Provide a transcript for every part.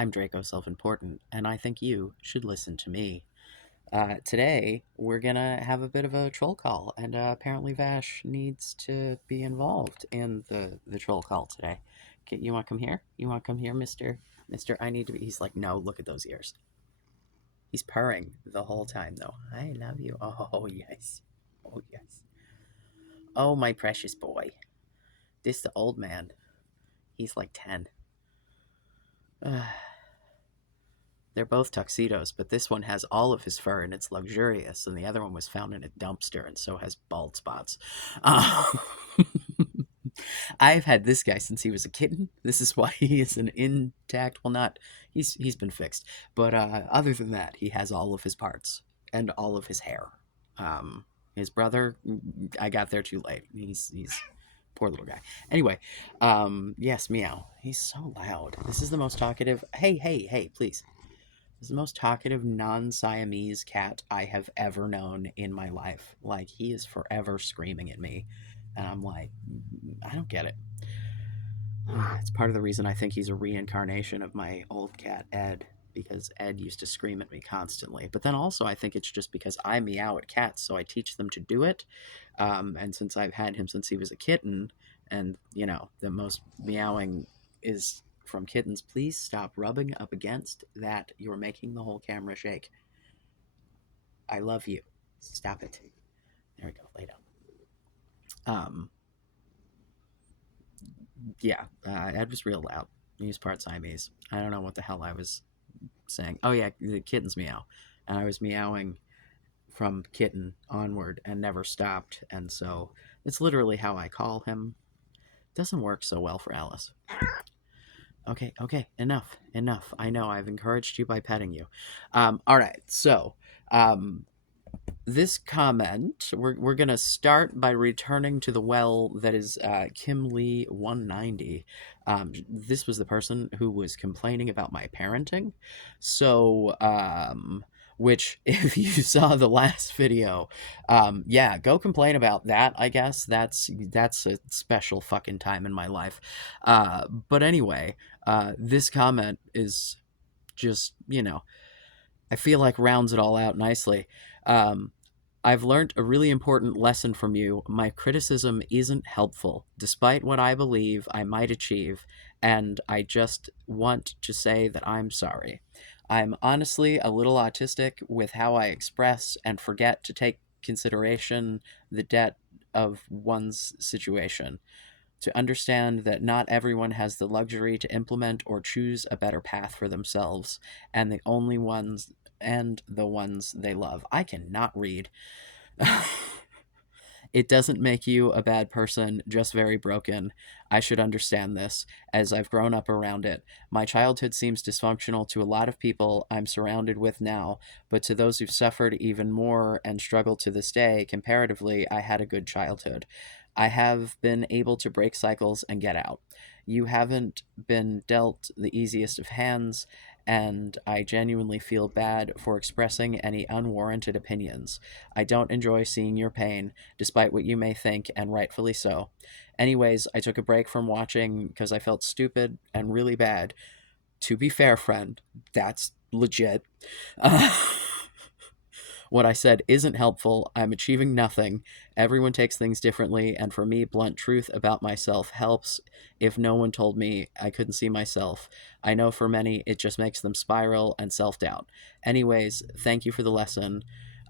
I'm Draco Self-Important, and I think you should listen to me. Today, we're gonna have a bit of a troll call, and apparently Vash needs to be involved in the troll call today. Okay, you want to come here? You want to come here, Mister? I need to be. He's like, no, look at those ears. He's purring the whole time, though. I love you. Oh, yes. Oh, yes. Oh, my precious boy. This the old man. He's like 10. They're both tuxedos, but this one has all of his fur and it's luxurious, and the other one was found in a dumpster and so has bald spots. Uh, I've had this guy since he was a kitten. This is why he is an intact. Well, not he's been fixed, but other than that, he has all of his parts and all of his hair. His brother, I got there too late. He's poor little guy. Anyway, yes, meow. He's so loud. This is the most talkative. Hey, hey, hey, please. This is the most talkative non-Siamese cat I have ever known in my life. Like, he is forever screaming at me. And I'm like, I don't get it. It's part of the reason I think he's a reincarnation of my old cat, Ed, because Ed used to scream at me constantly. But then also, I think it's just because I meow at cats, so I teach them to do it. And since I've had him since he was a kitten, and, the most meowing is from kittens, please stop rubbing up against that. You're making the whole camera shake. I love you. Stop it. There we go. Lay down. Yeah, Ed was real loud. He was part Siamese. I don't know what the hell I was saying. Oh yeah, the kittens meow, and I was meowing from kitten onward and never stopped, and so it's literally how I call him. Doesn't work so well for Alice. Okay, enough. I know I've encouraged you by petting you. All right, so this comment, we're going to start by returning to the well that is Kim Lee 190. This was the person who was complaining about my parenting. So, which, if you saw the last video, yeah, go complain about that, I guess. That's a special fucking time in my life. But anyway, this comment is just, I feel like rounds it all out nicely. Um, I've learned a really important lesson from you. My criticism isn't helpful, despite what I believe I might achieve, and I just want to say that I'm sorry. I'm honestly a little autistic with how I express and forget to take consideration the depth of one's situation. To understand that not everyone has the luxury to implement or choose a better path for themselves, and the ones they love. I cannot read. It doesn't make you a bad person, just very broken. I should understand this, as I've grown up around it. My childhood seems dysfunctional to a lot of people I'm surrounded with now, but to those who've suffered even more and struggle to this day, comparatively, I had a good childhood. I have been able to break cycles and get out. You haven't been dealt the easiest of hands, and I genuinely feel bad for expressing any unwarranted opinions. I don't enjoy seeing your pain, despite what you may think, and rightfully so. Anyways, I took a break from watching because I felt stupid and really bad. To be fair, friend, that's legit. Uh, what I said isn't helpful. I'm achieving nothing. Everyone takes things differently, and for me, blunt truth about myself helps. If no one told me I couldn't see myself, I know for many it just makes them spiral and self-doubt. Anyways, thank you for the lesson.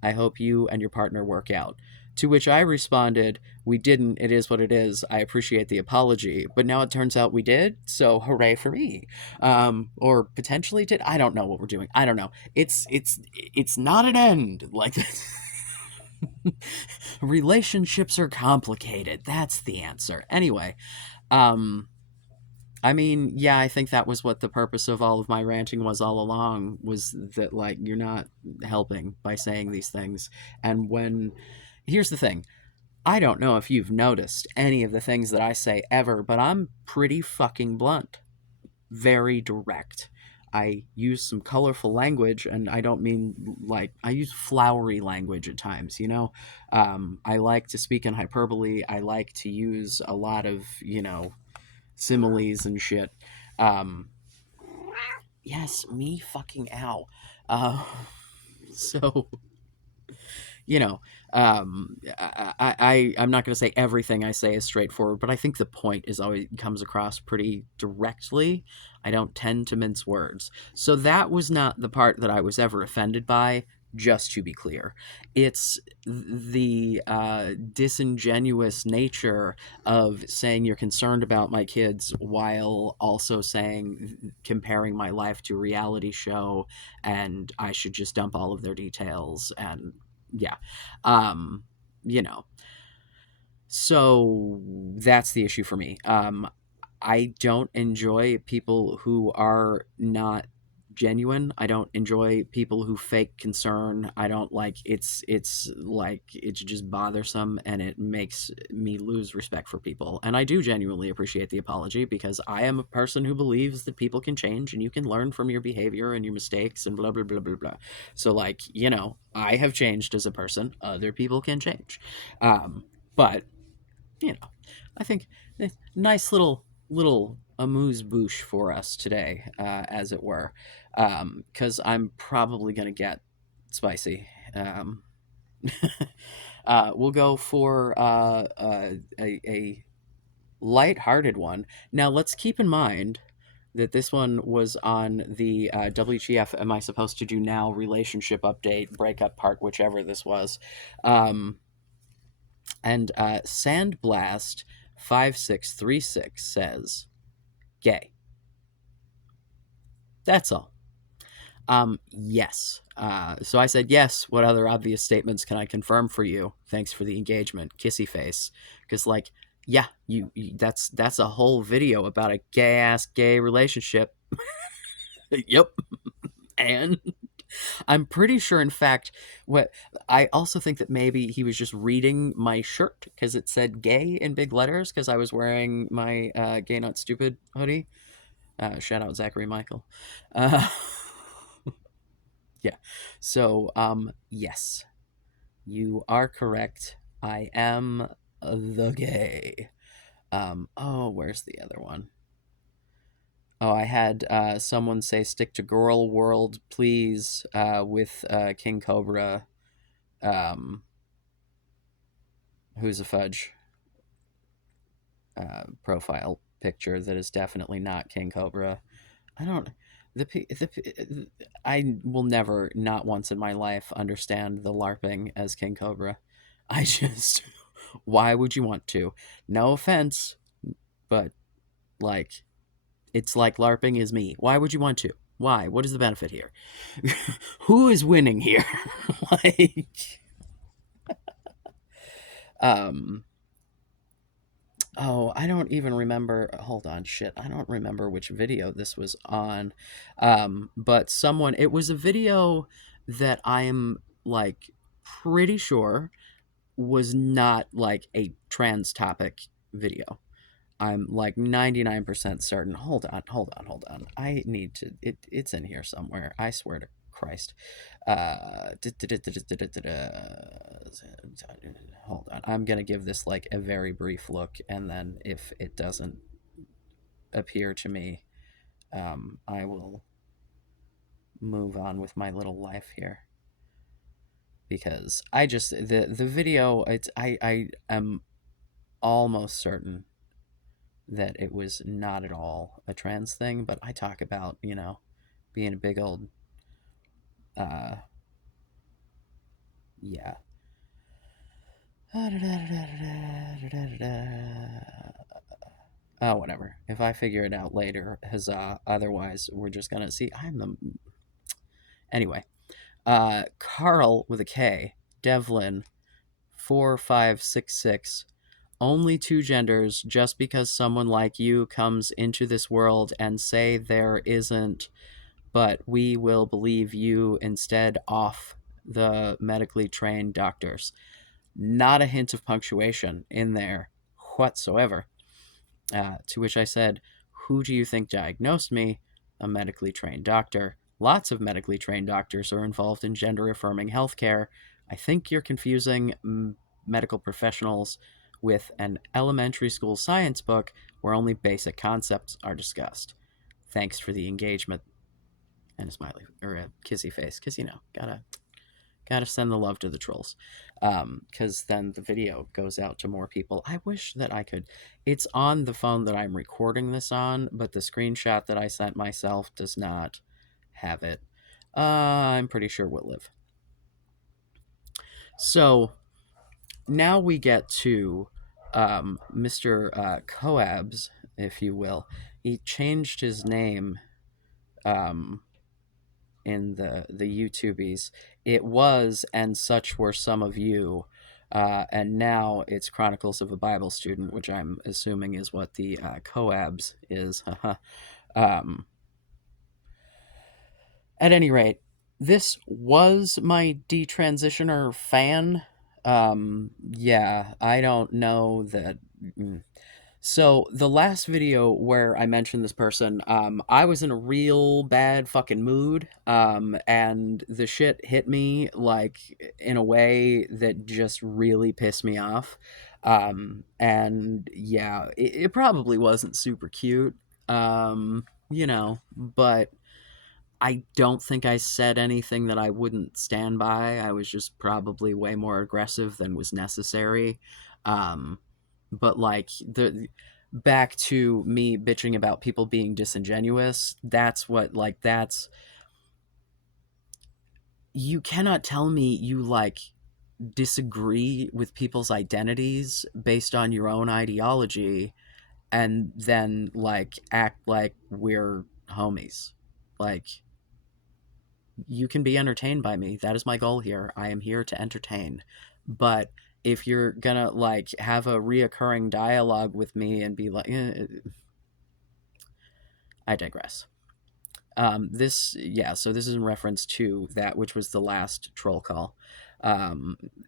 I hope you and your partner work out. To which I responded, we didn't, it is what it is. I appreciate the apology. But now it turns out we did, so hooray for me. Or potentially did. I don't know what we're doing. I don't know. It's not an end. Like, relationships are complicated. That's the answer. Anyway, I mean, yeah, I think that was what the purpose of all of my ranting was all along, was that, like, you're not helping by saying these things. And here's the thing. I don't know if you've noticed any of the things that I say ever, but I'm pretty fucking blunt. Very direct. I use some colorful language, and I don't mean, like, I use flowery language at times, I like to speak in hyperbole. I like to use a lot of, similes and shit. Yes, me fucking ow. Uh, so you know, I'm not going to say everything I say is straightforward, but I think the point is always comes across pretty directly. I don't tend to mince words, so that was not the part that I was ever offended by. Just to be clear, it's the disingenuous nature of saying you're concerned about my kids while also saying comparing my life to a reality show and I should just dump all of their details and yeah. Um, you know, so that's the issue for me. I don't enjoy people who are not genuine. I don't enjoy people who fake concern. I don't like it's like it's just bothersome and it makes me lose respect for people. And I do genuinely appreciate the apology because I am a person who believes that people can change and you can learn from your behavior and your mistakes and blah blah blah blah blah. So like, I have changed as a person. Other people can change. But you know, I think nice little amuse bouche for us today, as it were, because I'm probably gonna get spicy. Um, we'll go for a light-hearted one. Now, let's keep in mind that this one was on the WTF Am I Supposed to Do Now relationship update, breakup part, whichever this was. Um, and Sandblast5636 says, gay. That's all. Yes. So I said, yes. What other obvious statements can I confirm for you? Thanks for the engagement. Kissy face. Because, like, yeah, that's a whole video about a gay relationship. Yep. And I'm pretty sure, in fact, what I also think that maybe he was just reading my shirt because it said gay in big letters because I was wearing my Gay Not Stupid hoodie. Shout out Zachary Michael. Uh, yeah. So, yes, you are correct. I am the gay. Oh, where's the other one? Oh, I had someone say stick to girl world, please, with King Cobra, um, who's a fudge profile picture that is definitely not King Cobra. I don't. I will never, not once in my life, understand the LARPing as King Cobra. I just, why would you want to? No offense, but like, it's like LARPing is me. Why would you want to? Why? What is the benefit here? Who is winning here? like, um, oh, I don't even remember. Hold on, shit. I don't remember which video this was on. But it was a video that I'm like pretty sure was not like a trans topic video. I'm like 99% certain. Hold on. I need to, it's in here somewhere. I swear to Christ. Uh, hold on. I'm going to give this like a very brief look, and then if it doesn't appear to me, I will move on with my little life here. Because the video, I am almost certain that it was not at all a trans thing, but I talk about, being a big old, uh, yeah. Oh, whatever. If I figure it out later, huzzah. Otherwise, we're just gonna see. Anyway. Carl with a K, Devlin, 4566. Only two genders just because someone like you comes into this world and say there isn't, but we will believe you instead off the medically trained doctors. Not a hint of punctuation in there whatsoever. To which I said, who do you think diagnosed me? A medically trained doctor. Lots of medically trained doctors are involved in gender affirming healthcare. I think you're confusing medical professionals with an elementary school science book where only basic concepts are discussed. Thanks for the engagement. and a smiley or a kissy face, because gotta send the love to the trolls, because then the video goes out to more people. I wish that I could. It's on the phone that I'm recording this on, but the screenshot that I sent myself does not have it. I'm pretty sure we'll live. So now we get to Mr. Coabs, if you will. He changed his name um, in the YouTubies. It was "And Such Were Some of You," and now it's "Chronicles of a Bible Student," which I'm assuming is what the Coabs is. um, at any rate, this was my Detransitioner fan. Yeah, I don't know that. mm, So the last video where I mentioned this person, I was in a real bad fucking mood, and the shit hit me like in a way that just really pissed me off. And yeah, it probably wasn't super cute, but I don't think I said anything that I wouldn't stand by. I was just probably way more aggressive than was necessary. Um, but like the back to me bitching about people being disingenuous, that's what like that's you cannot tell me you like disagree with people's identities based on your own ideology and then like act like we're homies. Like you can be entertained by me. That is my goal here. I am here to entertain. But if you're gonna like have a reoccurring dialogue with me and be like, I digress. So this is in reference to that, which was the last troll call.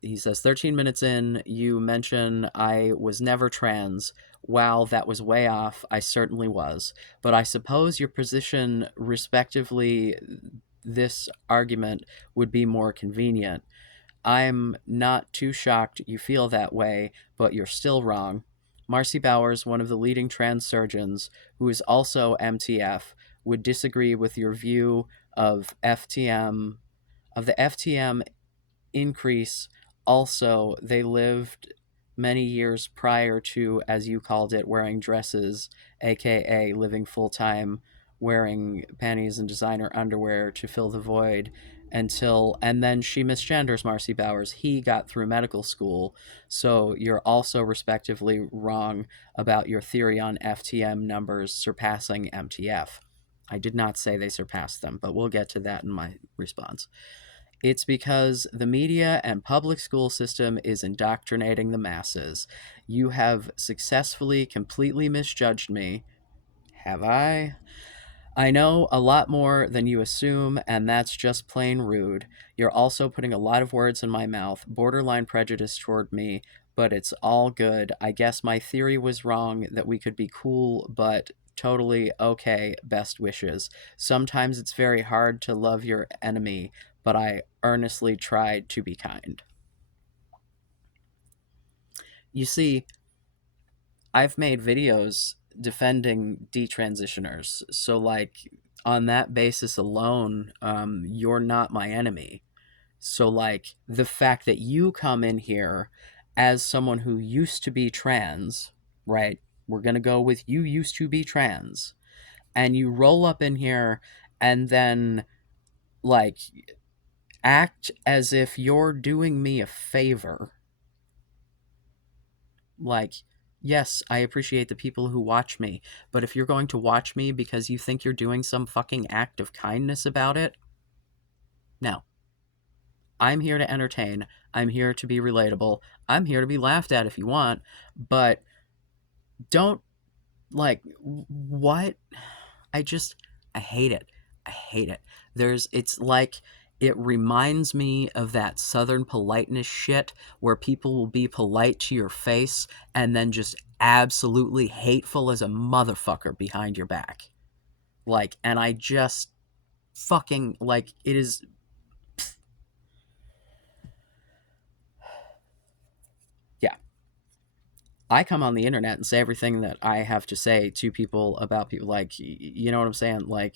He says, 13 minutes in, you mention I was never trans. Wow, that was way off. I certainly was. But I suppose your position, respectively, this argument would be more convenient. I'm not too shocked you feel that way, but you're still wrong. Marcy Bowers, one of the leading trans surgeons, who is also MTF, would disagree with your view of the FTM increase. Also, they lived many years prior to, as you called it, wearing dresses, aka living full time, wearing panties and designer underwear to fill the void and then she misgenders Marcy Bowers. He got through medical school, so you're also respectively wrong about your theory on FTM numbers surpassing MTF. I did not say they surpassed them, but we'll get to that in my response. It's because the media and public school system is indoctrinating the masses. You have successfully completely misjudged me. Have I? I know a lot more than you assume, and that's just plain rude. You're also putting a lot of words in my mouth, borderline prejudice toward me, but it's all good. I guess my theory was wrong that we could be cool, but totally okay. Best wishes. Sometimes it's very hard to love your enemy, but I earnestly tried to be kind. You see, I've made videos defending detransitioners, so like on that basis alone, you're not my enemy. So like the fact that you come in here as someone who used to be trans, right? We're gonna go with you used to be trans, and you roll up in here and then like act as if you're doing me a favor. Like, yes, I appreciate the people who watch me, but if you're going to watch me because you think you're doing some fucking act of kindness about it, no. I'm here to entertain. I'm here to be relatable. I'm here to be laughed at if you want, but don't, like, what? I just, I hate it. I hate it. It's like, it reminds me of that Southern politeness shit where people will be polite to your face and then just absolutely hateful as a motherfucker behind your back. Like, and I just fucking, like, it is. Yeah. I come on the internet and say everything that I have to say to people about people. Like, you know what I'm saying? Like,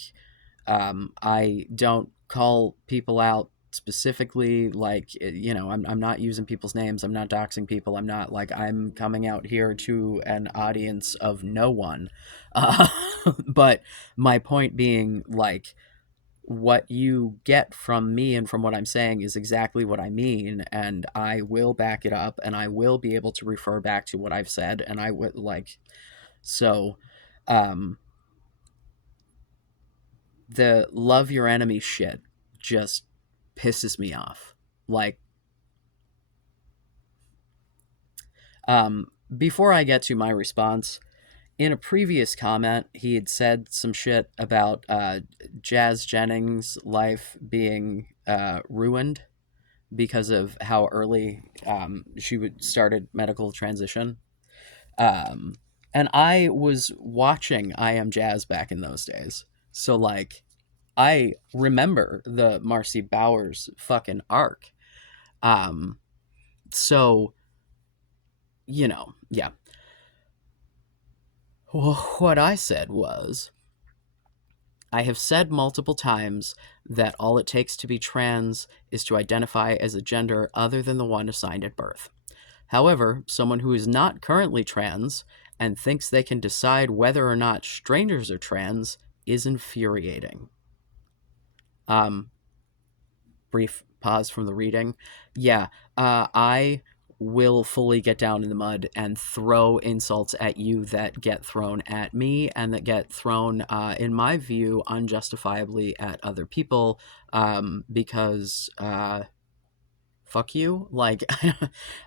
I don't call people out specifically, like, I'm not using people's names, I'm not doxing people, I'm not, like, I'm coming out here to an audience of no one. uh, but my point being, like, what you get from me and from what I'm saying is exactly what I mean, and I will back it up, and I will be able to refer back to what I've said, and I would, like, so um the love your enemy shit just pisses me off. Like, before I get to my response, in a previous comment, he had said some shit about Jazz Jennings' life being ruined because of how early she would started medical transition. Um, and I was watching I Am Jazz back in those days. So, like, I remember the Marcy Bowers fucking arc. Um, so, yeah. What I said was, I have said multiple times that all it takes to be trans is to identify as a gender other than the one assigned at birth. However, someone who is not currently trans and thinks they can decide whether or not strangers are trans is infuriating. Um, Brief pause from the reading. Yeah, I will fully get down in the mud and throw insults at you that get thrown at me and that get thrown, in my view, unjustifiably at other people, because fuck you. Like,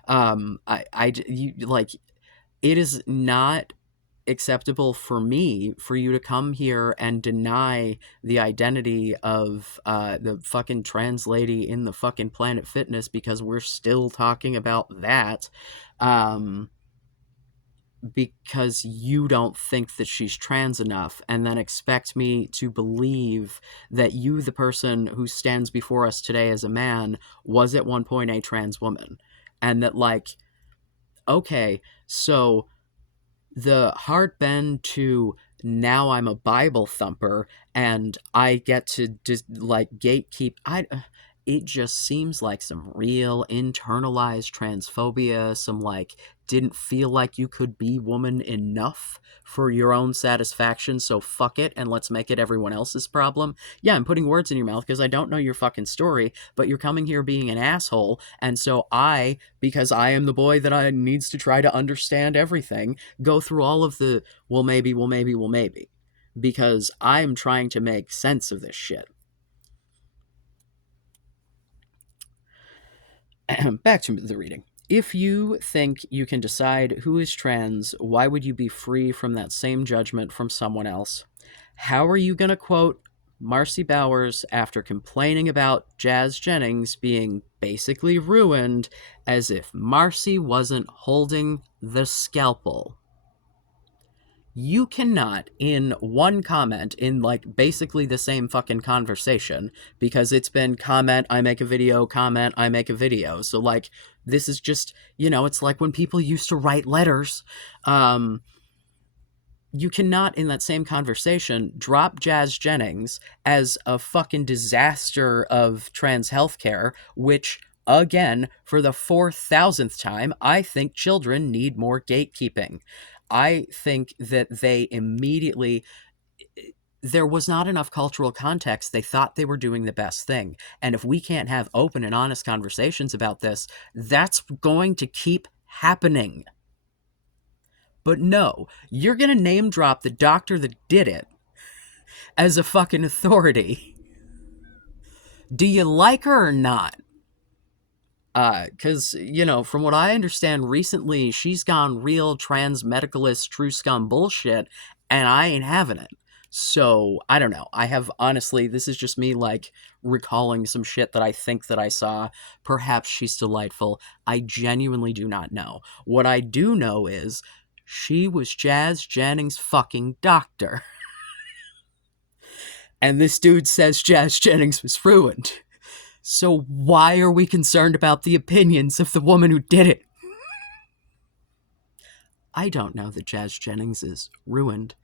like, it is not acceptable for me for you to come here and deny the identity of the fucking trans lady in the fucking Planet Fitness because we're still talking about that, um, because you don't think that she's trans enough, and then expect me to believe that you, the person who stands before us today as a man, was at one point a trans woman. And that, like, okay, so the hard bend to now I'm a Bible thumper and I get to just, like, gatekeep. It just seems like some real internalized transphobia, some, like, didn't feel like you could be woman enough for your own satisfaction, so fuck it and let's make it everyone else's problem. Yeah, I'm putting words in your mouth because I don't know your fucking story, but you're coming here being an asshole, and so because I am the boy that I needs to try to understand everything, go through all of the well maybe, well maybe, well maybe, because I'm trying to make sense of this shit. Back to the reading. If you think you can decide who is trans, why would you be free from that same judgment from someone else? How are you going to quote Marcy Bowers after complaining about Jazz Jennings being basically ruined as if Marcy wasn't holding the scalpel? You cannot, in one comment, in, like, basically the same fucking conversation, because it's been comment, I make a video, comment, I make a video. So, like, this is just, it's like when people used to write letters. You cannot, in that same conversation, drop Jazz Jennings as a fucking disaster of trans healthcare, which, again, for the 4,000th time, I think children need more gatekeeping. I think that they immediately, there was not enough cultural context. They thought they were doing the best thing. And if we can't have open and honest conversations about this, that's going to keep happening. But no, you're going to name drop the doctor that did it as a fucking authority. Do you like her or not? Because, from what I understand, recently she's gone real trans medicalist true scum bullshit, and I ain't having it. So, I don't know. I have, honestly, this is just me, like, recalling some shit that I think that I saw. Perhaps she's delightful. I genuinely do not know. What I do know is she was Jazz Jennings' fucking doctor. And this dude says Jazz Jennings was ruined. So why are we concerned about the opinions of the woman who did it? I don't know that Jazz Jennings is ruined.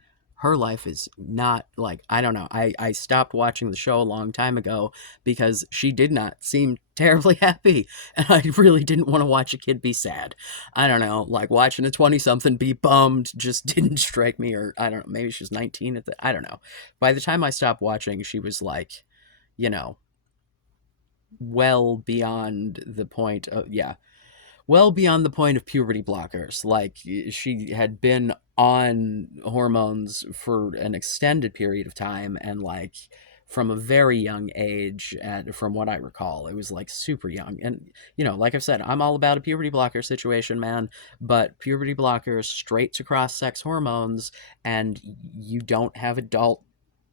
her life is not like, I don't know. I stopped watching the show a long time ago because she did not seem terribly happy, and I really didn't want to watch a kid be sad. I don't know, like watching a 20 something be bummed just didn't strike me, or I don't know, maybe she was 19 at the, I don't know. By the time I stopped watching, she was like, you know, well beyond the point of, yeah, well beyond the point of puberty blockers. Like, she had been on hormones for an extended period of time, and like from a very young age, and from what I recall, it was like super young. And like I've said, I'm all about a puberty blocker situation, man, but puberty blockers straight to cross sex hormones, and you don't have adult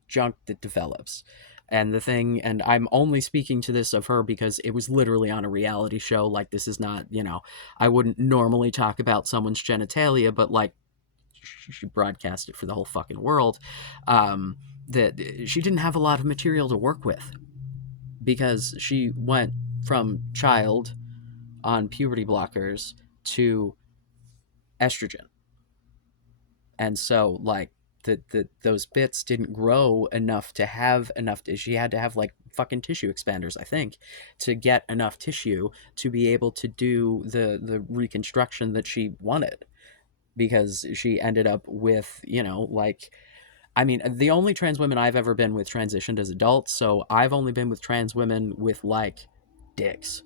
junk that develops. And the thing, and I'm only speaking to this of her because it was literally on a reality show. Like, this is not, I wouldn't normally talk about someone's genitalia, but like, she broadcast it for the whole fucking world. That she didn't have a lot of material to work with because she went from child on puberty blockers to estrogen. And so, like, those bits didn't grow enough to have enough. She had to have like fucking tissue expanders, I think, to get enough tissue to be able to do the reconstruction that she wanted, because she ended up with, like, I mean, the only trans women I've ever been with transitioned as adults, so I've only been with trans women with like dicks,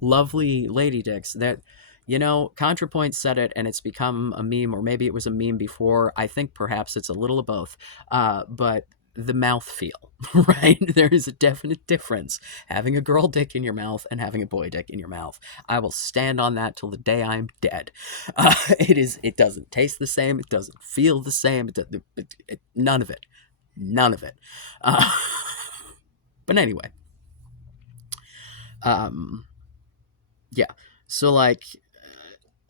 lovely lady dicks that, ContraPoint said it and it's become a meme, or maybe it was a meme before. I think perhaps it's a little of both. But the mouth feel, right? There is a definite difference having a girl dick in your mouth and having a boy dick in your mouth. I will stand on that till the day I'm dead. It doesn't taste the same. It doesn't feel the same. None of it. None of it. But anyway, um, yeah. So, like,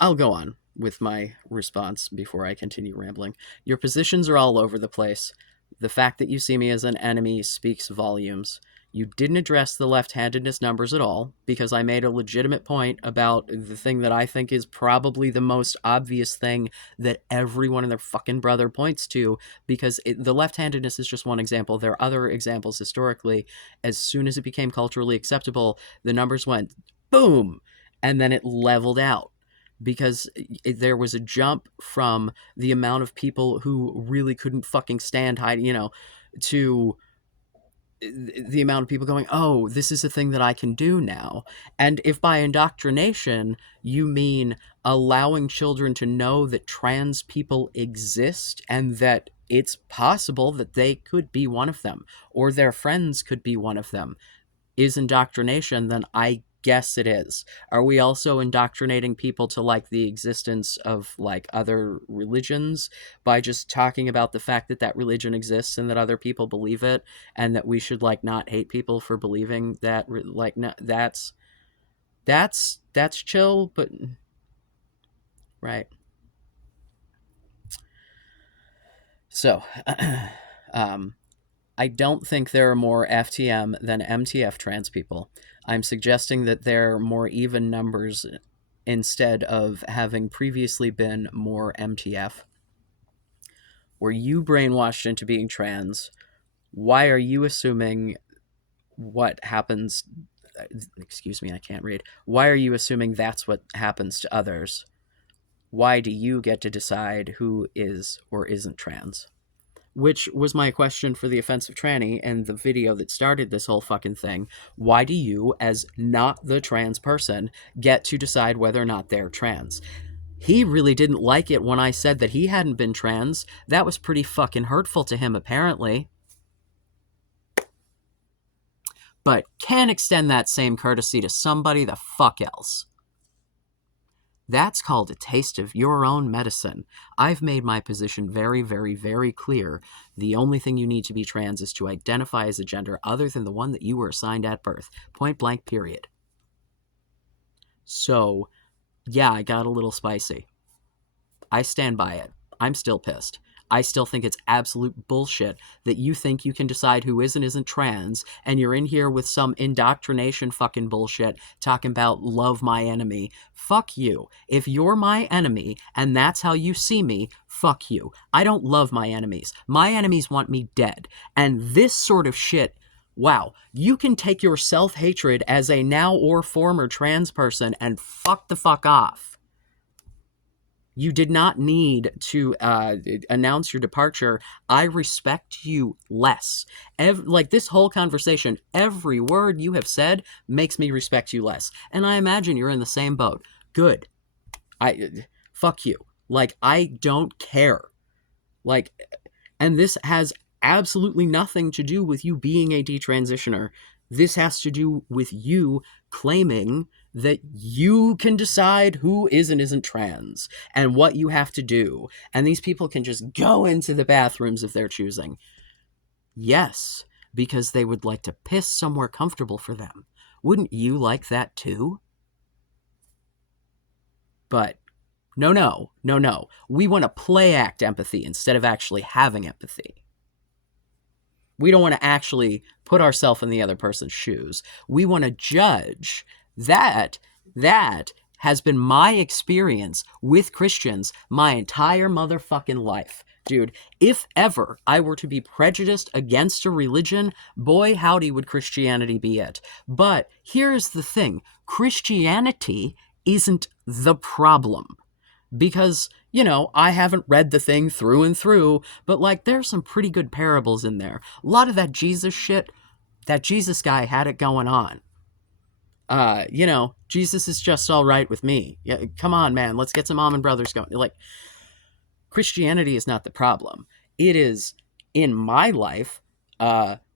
I'll go on with my response before I continue rambling. Your positions are all over the place. The fact that you see me as an enemy speaks volumes. You didn't address the left-handedness numbers at all, because I made a legitimate point about the thing that I think is probably the most obvious thing that everyone and their fucking brother points to, because the left-handedness is just one example. There are other examples historically. As soon as it became culturally acceptable, the numbers went boom, and then it leveled out, because there was a jump from the amount of people who really couldn't fucking stand hiding, to the amount of people going, oh, this is a thing that I can do now. And if by indoctrination you mean allowing children to know that trans people exist and that it's possible that they could be one of them or their friends could be one of them, is indoctrination, then I guess it is. Are we also indoctrinating people to like the existence of like other religions by just talking about the fact that that religion exists and that other people believe it, and that we should like not hate people for believing that? Like, no, that's chill, but right. So I don't think there are more FTM than MTF trans people. I'm suggesting that there are more even numbers instead of having previously been more MTF. Were you brainwashed into being trans? Why are you assuming what happens? Excuse me, I can't read. Why are you assuming that's what happens to others? Why do you get to decide who is or isn't trans? Which was my question for the offensive tranny and the video that started this whole fucking thing. Why do you, as not the trans person, get to decide whether or not they're trans? He really didn't like it when I said that he hadn't been trans. That was pretty fucking hurtful to him, apparently. But can extend that same courtesy to somebody the fuck else. That's called a taste of your own medicine. I've made my position very, very, very clear. The only thing you need to be trans is to identify as a gender other than the one that you were assigned at birth. Point blank, period. So, yeah, I got a little spicy. I stand by it. I'm still pissed. I still think it's absolute bullshit that you think you can decide who is and isn't trans, and you're in here with some indoctrination fucking bullshit talking about love my enemy. Fuck you. If you're my enemy and that's how you see me, fuck you. I don't love my enemies. My enemies want me dead. And this sort of shit, wow, you can take your self-hatred as a now or former trans person and fuck the fuck off. You did not need to announce your departure. I respect you less. Like this whole conversation, every word you have said makes me respect you less. And I imagine you're in the same boat. Good. Fuck you. Like, I don't care. Like, and this has absolutely nothing to do with you being a detransitioner. This has to do with you claiming that you can decide who is and isn't trans and what you have to do. And these people can just go into the bathrooms if they're choosing. Yes, because they would like to piss somewhere comfortable for them. Wouldn't you like that too? But no. We want to play act empathy instead of actually having empathy. We don't want to actually put ourselves in the other person's shoes. We want to judge. That has been my experience with Christians my entire motherfucking life. Dude, if ever I were to be prejudiced against a religion, boy, howdy would Christianity be it. But here's the thing. Christianity isn't the problem. Because, you know, I haven't read the thing through and through, but, like, there's some pretty good parables in there. A lot of that Jesus shit, that Jesus guy had it going on. You know, Jesus is just all right with me. Yeah, come on, man, let's get some almond brothers going. Like, Christianity is not the problem. It is, in my life,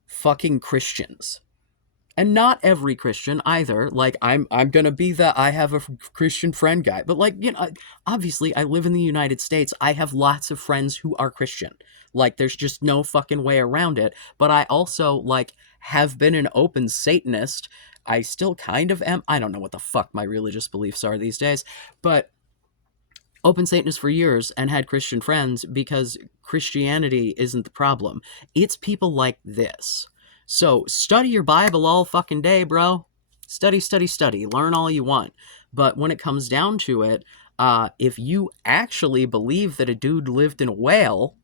fucking Christians. And not every Christian either. Like, I'm gonna be the I have a Christian friend guy. But, like, you know, obviously I live in the United States. I have lots of friends who are Christian. Like, there's just no fucking way around it. But I also, like, have been an open Satanist. I still kind of am. I don't know what the fuck my religious beliefs are these days. But open Satanist for years and had Christian friends because Christianity isn't the problem. It's people like this. So study your Bible all fucking day, bro. Study. Learn all you want. But when it comes down to it, if you actually believe that a dude lived in a whale,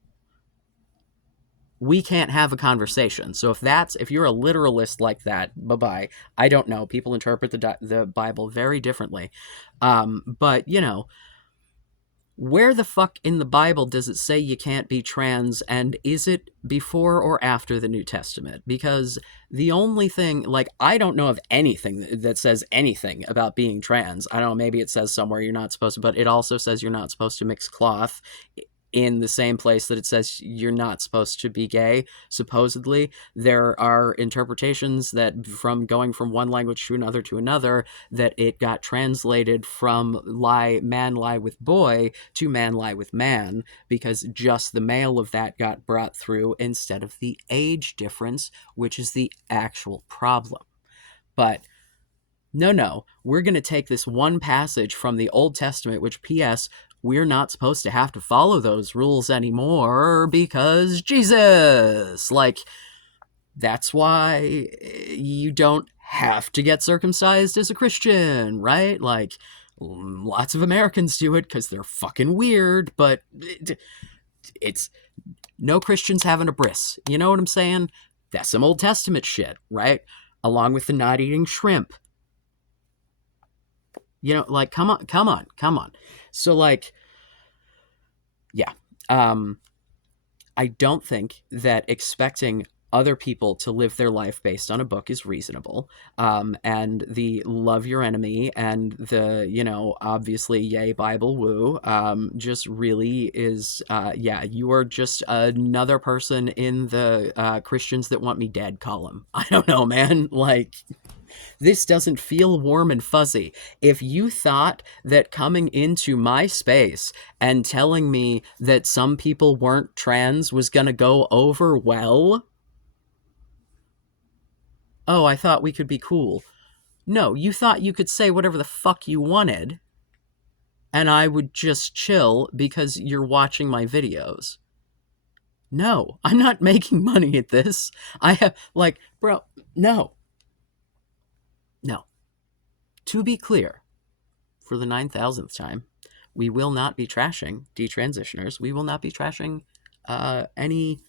we can't have a conversation. So if you're a literalist like that, bye-bye. I don't know. People interpret the Bible very differently. But, you know, where the fuck in the Bible does it say you can't be trans, and is it before or after the New Testament? Because the only thing, like, I don't know of anything that says anything about being trans. I don't know, maybe it says somewhere you're not supposed to, but it also says you're not supposed to mix cloth in the same place that it says you're not supposed to be gay, supposedly. There are interpretations that from going from one language to another, that it got translated from man lie with boy to man lie with man, because just the male of that got brought through instead of the age difference, which is the actual problem. But no, we're going to take this one passage from the Old Testament, which, P.S., we're not supposed to have to follow those rules anymore because Jesus. Like, that's why you don't have to get circumcised as a Christian, right? Like, lots of Americans do it because they're fucking weird, but it's no Christians having a bris. You know what I'm saying? That's some Old Testament shit, right? Along with the not eating shrimp. You know, like, come on. So, like, yeah. I don't think that expecting other people to live their life based on a book is reasonable. And the love your enemy and the, you know, obviously, yay, Bible woo, just really is, you are just another person in the Christians that want me dead column. I don't know, man. Like, this doesn't feel warm and fuzzy. If you thought that coming into my space and telling me that some people weren't trans was gonna go over well, oh, I thought we could be cool. No, you thought you could say whatever the fuck you wanted, and I would just chill because you're watching my videos. No, I'm not making money at this. I have, like, bro, no, no. To be clear, for the 9,000th time, we will not be trashing detransitioners. We will not be trashing any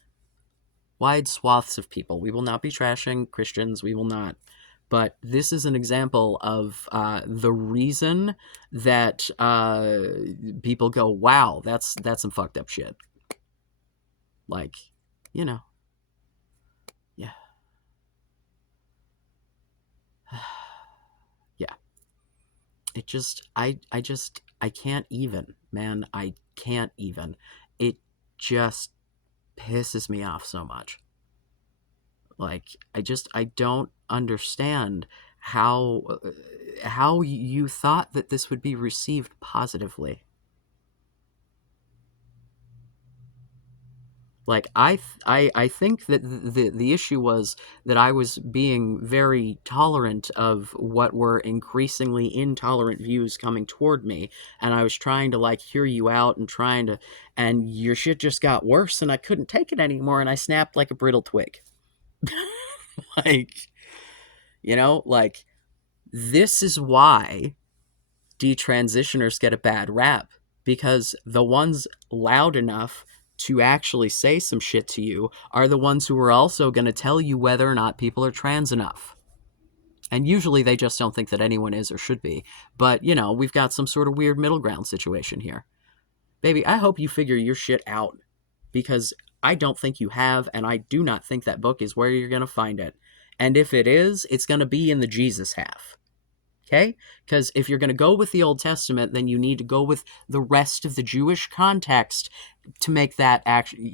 wide swaths of people. We will not be trashing Christians. We will not. But this is an example of the reason that people go, "Wow, that's some fucked up shit." Like, you know, yeah, yeah. It just, I can't even, man. I can't even. It just pisses me off so much. Like, I don't understand how you thought that this would be received positively. Like, I think that the issue was that I was being very tolerant of what were increasingly intolerant views coming toward me, and I was trying to, like, hear you out and trying to, and your shit just got worse, and I couldn't take it anymore, and I snapped like a brittle twig. Like, like, this is why detransitioners get a bad rap, because the ones loud enough to actually say some shit to you are the ones who are also going to tell you whether or not people are trans enough. And usually they just don't think that anyone is or should be. But, we've got some sort of weird middle ground situation here. Baby, I hope you figure your shit out, because I don't think you have, and I do not think that book is where you're going to find it. And if it is, it's going to be in the Jesus half. Okay? Because if you're going to go with the Old Testament, then you need to go with the rest of the Jewish context to make that actually,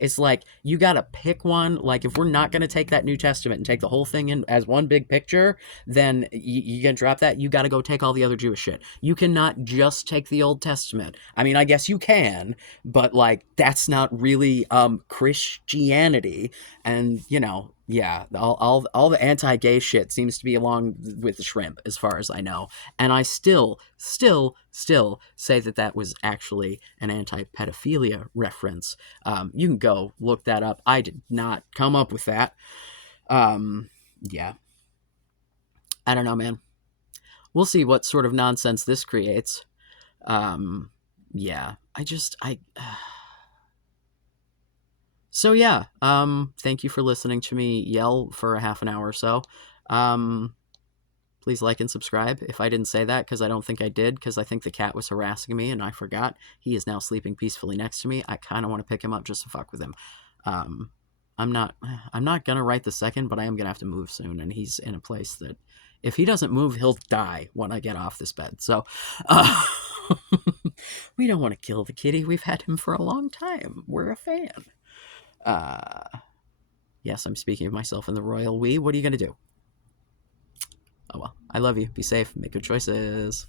it's like you got to pick one. Like, if we're not going to take that New Testament and take the whole thing in as one big picture, then you can drop that. You got to go take all the other Jewish shit. You cannot just take the Old Testament. I mean, I guess you can, but, like, that's not really Christianity. And, yeah, all the anti-gay shit seems to be along with the shrimp, as far as I know. And I still say that was actually an anti-pedophilia reference. You can go look that up. I did not come up with that. Yeah. I don't know, man. We'll see what sort of nonsense this creates. Yeah. So yeah, thank you for listening to me yell for a half an hour or so. Please like and subscribe if I didn't say that, because I don't think I did, because I think the cat was harassing me and I forgot. He is now sleeping peacefully next to me. I kind of want to pick him up just to fuck with him. I'm not gonna write the second, but I am gonna have to move soon, and he's in a place that if he doesn't move, he'll die when I get off this bed. So we don't want to kill the kitty. We've had him for a long time. We're a fan. Yes, I'm speaking of myself in the royal we. What are you gonna do? Oh well. I love you. Be safe. Make good choices.